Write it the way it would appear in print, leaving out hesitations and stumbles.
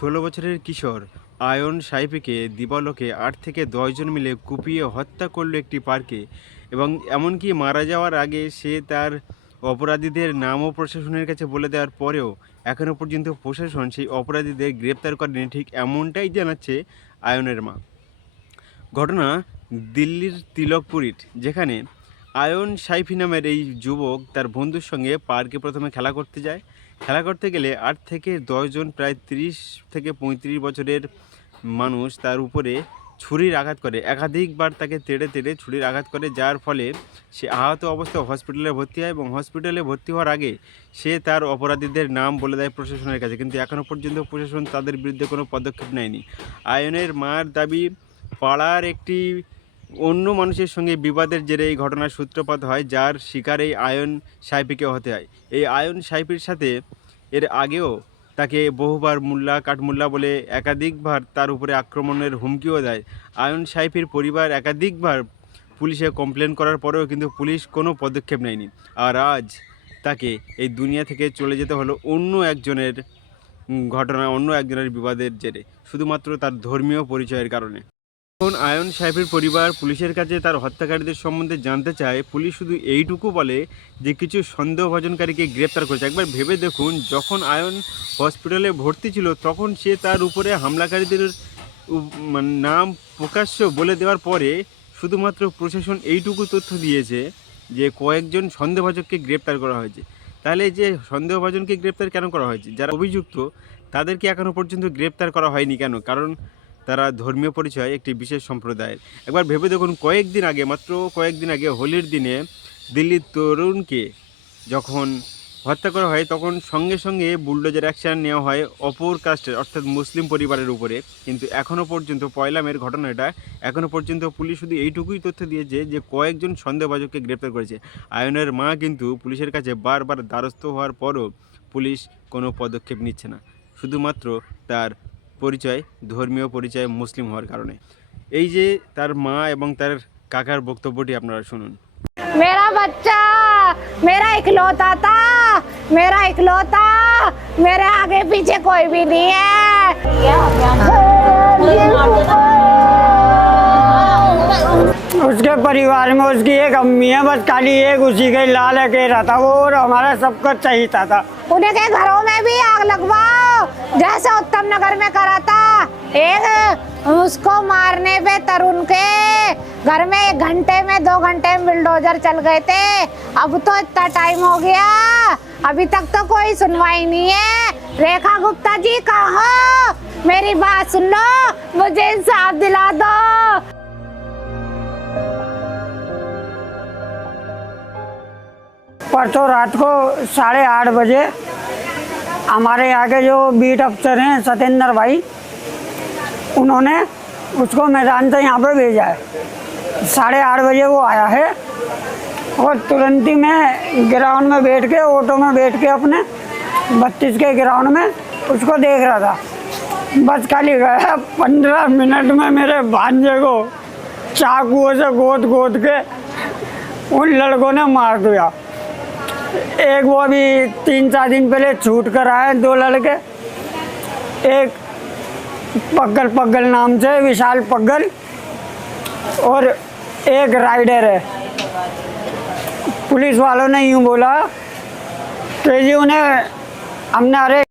16 বছরের কিশোর আয়ন সাইফিকে দিবালোকে 8 থেকে 10 জন মিলে কুপিয়ে হত্যা করলো একটি পার্কে এবং এমনকি মারা যাওয়ার আগে সে তার অপরাধীদের নামও প্রশাসনের কাছে বলে দেওয়ার পরেও এখনও পর্যন্ত প্রশাসন সেই অপরাধীদের গ্রেপ্তার করেনি। ঠিক এমনটাই জানাচ্ছে আয়নের মা। ঘটনা দিল্লির তিলকপুরীর, যেখানে আয়ন সাইফি নামের এই যুবক তার বন্ধুর সঙ্গে পার্কে প্রথমে খেলা করতে যায়। খেলা করতে গেলে 8 থেকে 10 জন প্রায় 30 থেকে 35 বছরের মানুষ তার উপরে ছুরির আঘাত করে, একাধিকবার তাকে তেড়ে তেড়ে ছুরির আঘাত করে, যার ফলে সে আহত অবস্থায় হসপিটালে ভর্তি হয় এবং হসপিটালে ভর্তি হওয়ার আগে সে তার অপরাধীদের নাম বলে দেয় প্রশাসনের কাছে, কিন্তু এখনও পর্যন্ত প্রশাসন তাদের বিরুদ্ধে কোনো পদক্ষেপ নেয়নি। আয়নের মার দাবি, পাড়ার একটি অন্য মানুষের সঙ্গে বিবাদের জেরে এই ঘটনার সূত্রপাত হয়, যার শিকার এই আয়ন সাইফিকে হতে হয়। এই আয়ন সাইফির সাথে এর আগেও তাকে বহুবার মুল্লা কাঠমুল্লা বলে একাধিকবার তার উপরে আক্রমণের হুমকিও দেয়। আয়ন সাইফির পরিবার একাধিকবার পুলিশে কমপ্লেন করার পরেও কিন্তু পুলিশ কোনো পদক্ষেপ নেয়নি। আর আজ তাকে এই দুনিয়া থেকে চলে যেতে হলো অন্য একজনের অন্য একজনের বিবাদের জেরে, শুধুমাত্র তার ধর্মীয় পরিচয়ের কারণে। এখন আয়ন সাহেবের পরিবার পুলিশের কাছে তার হত্যাকারীদের সম্বন্ধে জানতে চায়। পুলিশ শুধু এইটুকু বলে যে কিছু সন্দেহভাজনকারীকে গ্রেপ্তার করেছে। একবার ভেবে দেখুন, যখন আয়ন হসপিটালে ভর্তি ছিল তখন সে তার উপরে হামলাকারীদের নাম প্রকাশ্য বলে দেওয়ার পরে শুধুমাত্র প্রশাসন এইটুকু তথ্য দিয়েছে যে কয়েকজন সন্দেহভাজককে গ্রেপ্তার করা হয়েছে। তাহলে যে সন্দেহভাজনকে গ্রেপ্তার কেন করা হয়েছে? যারা অভিযুক্ত তাদেরকে এখনও পর্যন্ত গ্রেপ্তার করা হয়নি কেন? কারণ তারা ধর্মীয় পরিচয় একটি বিশেষ সম্প্রদায়ের। একবার ভেবে দেখুন, মাত্র কয়েকদিন আগে হোলির দিনে দিল্লির তরুণকে যখন হত্যা করা হয় তখন সঙ্গে সঙ্গে বুলডোজার অ্যাকশন নেওয়া হয় অপর কাস্টের অর্থাৎ মুসলিম পরিবারের উপরে। কিন্তু এখনও পর্যন্ত পয়লামের ঘটনাটা এখনও পর্যন্ত পুলিশ শুধু এইটুকুই তথ্য দিয়েছে যে কয়েকজন সন্দেহভাজককে গ্রেপ্তার করেছে। আয়নের মা কিন্তু পুলিশের কাছে বারবার দ্বারস্থ হওয়ার পরও পুলিশ কোনো পদক্ষেপ নিচ্ছে না, শুধুমাত্র তার পরিচয়, ধর্মীয় পরিচয় মুসলিম হওয়ার কারণে। এই যে তার মা এবং তার কাকার বক্তব্যটি আপনারা শুনুন। मेरा बच्चा मेरा इकलौता था, मेरा इकलौता, मेरे आगे पीछे कोई भी नहीं है। उसके परिवार में उसकी एक अम्मी है, बस खाली एक उसी का लाल अकेला था वो, और हमारा सब कुछ चाहिए था। उन्हीं के घरों में भी आग लगवाओ जैसे उत्तम नगर में करा था। एक उसको मारने पे तरुण के घर में 1 घंटे में 2 घंटे में बुलडोजर चल गए थे। अब तो इतना टाइम हो गया, अभी तक तो कोई सुनवाई नहीं है। रेखा गुप्ता जी कहाँ हो? मेरी बात सुन लो, मुझे इंसाफ दिला दो। परसों रात को 8:30 बजे हमारे यहाँ के जो बीट अफसर हैं सत्येंद्र भाई, उन्होंने उसको मैदान से यहाँ पे भेजा है। 8:30 बजे वो आया है और तुरंत ही मैं ग्राउंड में बैठ के, ऑटो में बैठ के अपने 32 के ग्राउंड में उसको देख रहा था। बस खाली गया 15 मिनट में मेरे भांजे को चाकुओं से गोद गोद के उन लड़कों ने मार दिया। एक वो अभी 3-4 दिन पहले छूट कर आए 2 लड़के, एक पग्गल नाम से विशाल पग्गल और एक राइडर है। पुलिस वालों ने यूँ बोला कि जी उन्हें हमने अरे